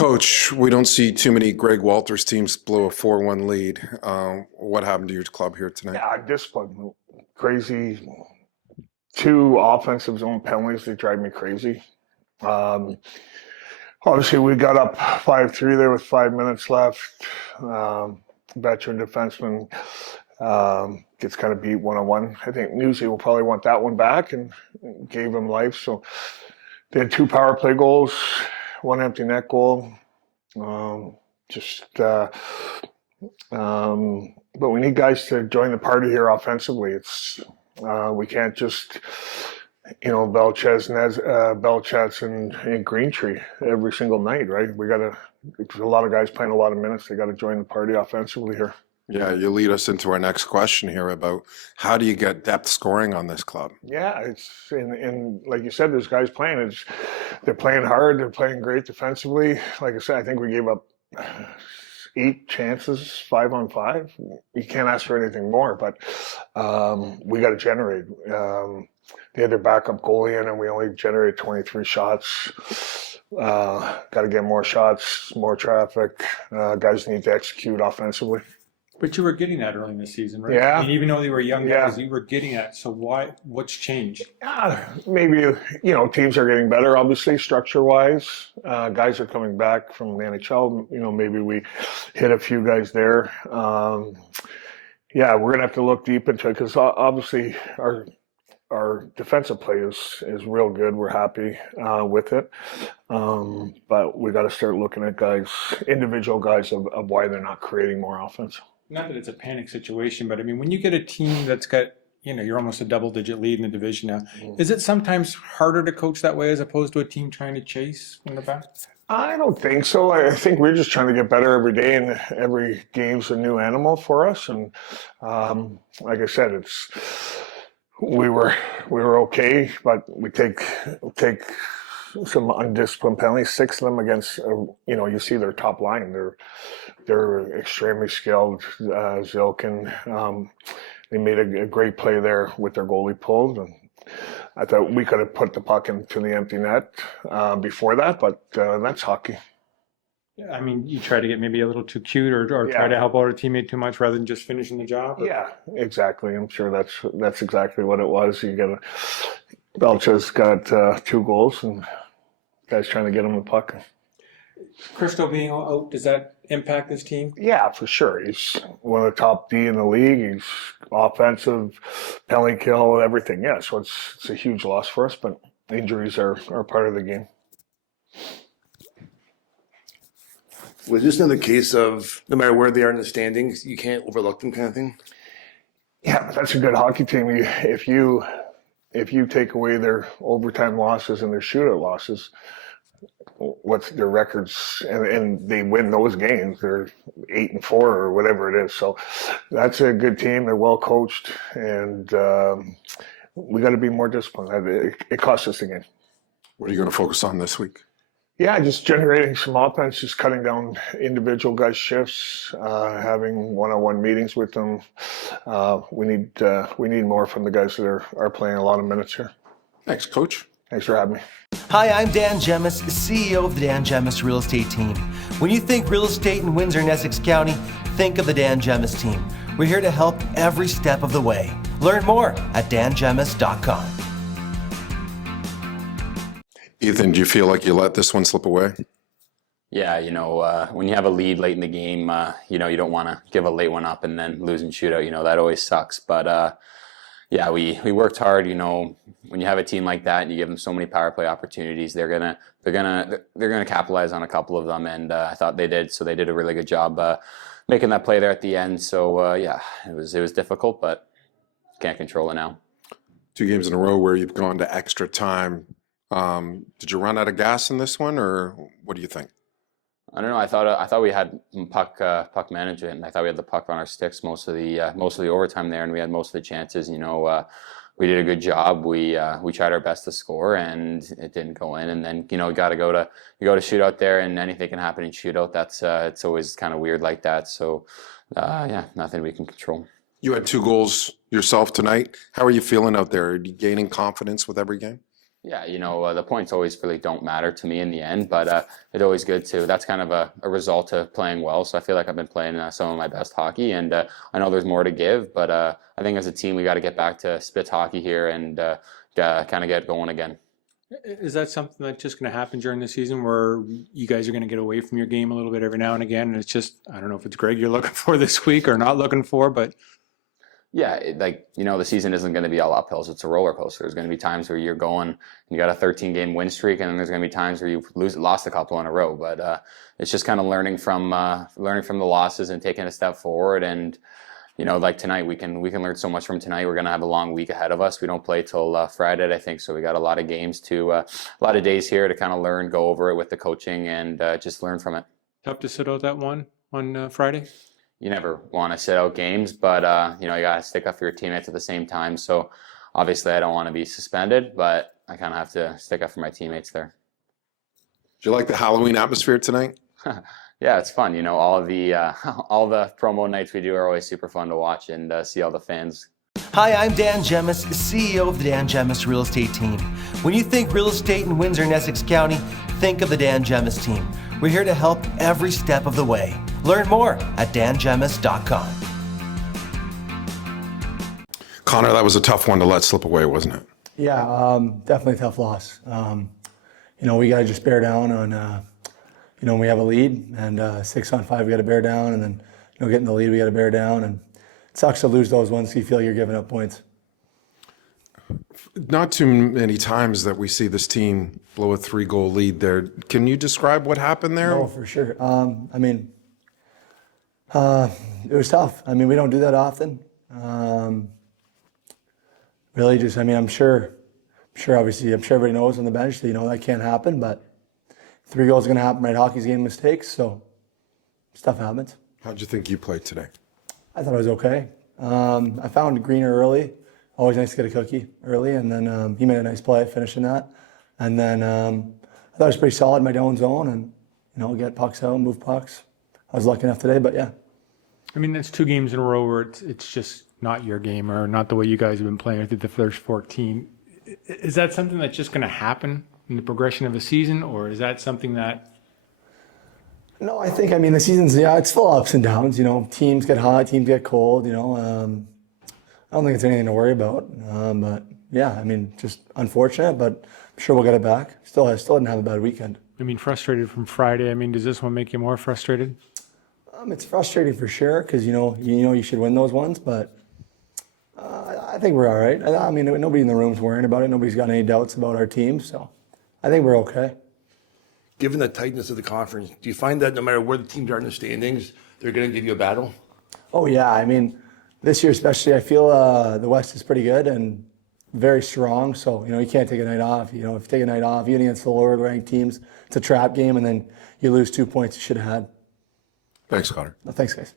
Coach, we don't see too many Greg Walters teams blow a 4-1 lead. What happened to your club here tonight? Yeah, discipline. Crazy. Two offensive zone penalties, they drive me crazy. Obviously, we got up 5-3 there with 5 minutes left. Veteran defenseman gets kind of beat one-on-one. I think Newsy will probably want that one back and gave him life. So they had 2 power play goals, 1 empty net goal. But we need guys to join the party here offensively. We can't just, Belchetz and Greentree every single night, right? There's a lot of guys playing a lot of minutes. They got to join the party offensively here. Yeah, you lead us into our next question here about how do you get depth scoring on this club? Yeah, it's and like you said, there's guys playing. They're playing hard. They're playing great defensively. Like I said, I think we gave up 8 chances, 5-on-5. You can't ask for anything more, but we got to generate. They had their backup goalie in, and we only generated 23 shots. Got to get more shots, more traffic. Guys need to execute offensively. But you were getting that early in the season, right? Yeah. I mean, even though they were young guys, you were getting that. So what's changed? Maybe, teams are getting better, obviously, structure-wise. Guys are coming back from the NHL. Maybe we hit a few guys there. We're going to have to look deep into it because obviously our defensive play is real good. We're happy with it. But we got to start looking at individual guys of why they're not creating more offense. Not that it's a panic situation, but I mean, when you get a team that's got, you're almost a double-digit lead in the division now, is it sometimes harder to coach that way as opposed to a team trying to chase from the back? I don't think so. I think we're just trying to get better every day, and every game's a new animal for us. And like I said, we were okay, but we take some undisciplined penalties, 6 of them against, you see their top line. They're extremely skilled. Zilkin, they made a great play there with their goalie pulled. And I thought we could have put the puck into the empty net before that, but that's hockey. I mean, you try to get maybe a little too cute or try to help out a teammate too much rather than just finishing the job? Or? Yeah, exactly. I'm sure that's exactly what it was. Belchetz got 2 goals, and guys trying to get him the puck. Cristo being out, does that impact this team? Yeah, for sure. He's one of the top D in the league. He's offensive, penalty kill, everything. Yeah, so it's a huge loss for us, but injuries are part of the game. Was this another case of no matter where they are in the standings, you can't overlook them kind of thing? Yeah, but that's a good hockey team. If you take away their overtime losses and their shootout losses, what's their records? And they win those games. They're 8-4 or whatever it is. So that's a good team. They're well coached, and we got to be more disciplined. It cost us the game. What are you going to focus on this week? Yeah, just generating some offense, just cutting down individual guys' shifts, having one-on-one meetings with them. We need more from the guys that are playing a lot of minutes here. Thanks, Coach. Thanks for having me. Hi, I'm Dan Gemus, CEO of the Dan Gemus Real Estate Team. When you think real estate in Windsor and Essex County, think of the Dan Gemus Team. We're here to help every step of the way. Learn more at dangemus.com. Ethan, do you feel like you let this one slip away? Yeah, when you have a lead late in the game, you don't want to give a late one up and then lose in shootout. That always sucks. But we worked hard. When you have a team like that and you give them so many power play opportunities, they're gonna capitalize on a couple of them, and I thought they did. So they did a really good job making that play there at the end. So it was difficult, but can't control it now. 2 games in a row where you've gone to extra time. Did you run out of gas in this one, or what do you think? I don't know. I thought we had puck management, and I thought we had the puck on our sticks most of the overtime there, and we had most of the chances. We did a good job. We tried our best to score, and it didn't go in. And then you got to go to shootout there, and anything can happen in shootout. That's it's always kind of weird like that. So nothing we can control. You had 2 goals yourself tonight. How are you feeling out there? Are you gaining confidence with every game? Yeah, the points always really don't matter to me in the end, but it's always good to. That's kind of a result of playing well. So I feel like I've been playing some of my best hockey, and I know there's more to give, but I think as a team we got to get back to Spitz hockey here and kind of get going again. Is that something that's just going to happen during the season where you guys are going to get away from your game a little bit every now and again? And it's just, I don't know if it's Greg you're looking for this week or not looking for, but. Yeah, the season isn't going to be all uphills. It's a roller coaster. There's going to be times where you're going, you got a 13-game win streak, and then there's going to be times where you've lost a couple in a row. But it's just kind of learning from the losses and taking a step forward. And like tonight, we can learn so much from tonight. We're going to have a long week ahead of us. We don't play till Friday, I think, so we got a lot of games a lot of days here to kind of learn, go over it with the coaching, and just learn from it. Tough to sit out that one on Friday. You never want to sit out games, but you got to stick up for your teammates at the same time. So obviously I don't want to be suspended, but I kind of have to stick up for my teammates there. Do you like the Halloween atmosphere tonight? Yeah, it's fun. All the promo nights we do are always super fun to watch and see all the fans. Hi, I'm Dan Gemus, CEO of the Dan Gemus Real Estate Team. When you think real estate in Windsor and Essex County, think of the Dan Gemus Team. We're here to help every step of the way. Learn more at dangemus.com. Conor, that was a tough one to let slip away, wasn't it? Yeah, definitely a tough loss. We got to just bear down on, we have a lead, and 6-on-5 we got to bear down, and then, getting the lead we got to bear down, and it sucks to lose those ones. You feel you're giving up points. Not too many times that we see this team blow a 3-goal lead there. Can you describe what happened there? No, for sure. It was tough. We don't do that often. Really just, I'm sure everybody knows on the bench that, that can't happen, but 3 goals is going to happen, right? Hockey's a game of mistakes, so stuff happens. How'd you think you played today? I thought it was okay. I found Greener early. Always nice to get a cookie early, and then he made a nice play finishing that. And then I thought it was pretty solid in my own zone and, get pucks out, move pucks. I was lucky enough today, but yeah. That's 2 games in a row where it's just not your game or not the way you guys have been playing through the first 14. Is that something that's just going to happen in the progression of a season, or is that something that? No, I think, the season's, it's full of ups and downs. Teams get hot, teams get cold, I don't think it's anything to worry about. But yeah, just unfortunate, but I'm sure we'll get it back. Still didn't have a bad weekend. Frustrated from Friday. Does this one make you more frustrated? It's frustrating for sure because you should win those ones, but I think we're all right. Nobody in the room's worrying about it. Nobody's got any doubts about our team, so I think we're okay. Given the tightness of the conference, do you find that no matter where the teams are in the standings, they're going to give you a battle? Oh yeah, this year especially, I feel the West is pretty good and very strong. So you can't take a night off. If you take a night off, even against the lower ranked teams, it's a trap game, and then you lose 2 points you should have had. Thanks, Conor. Thanks, guys.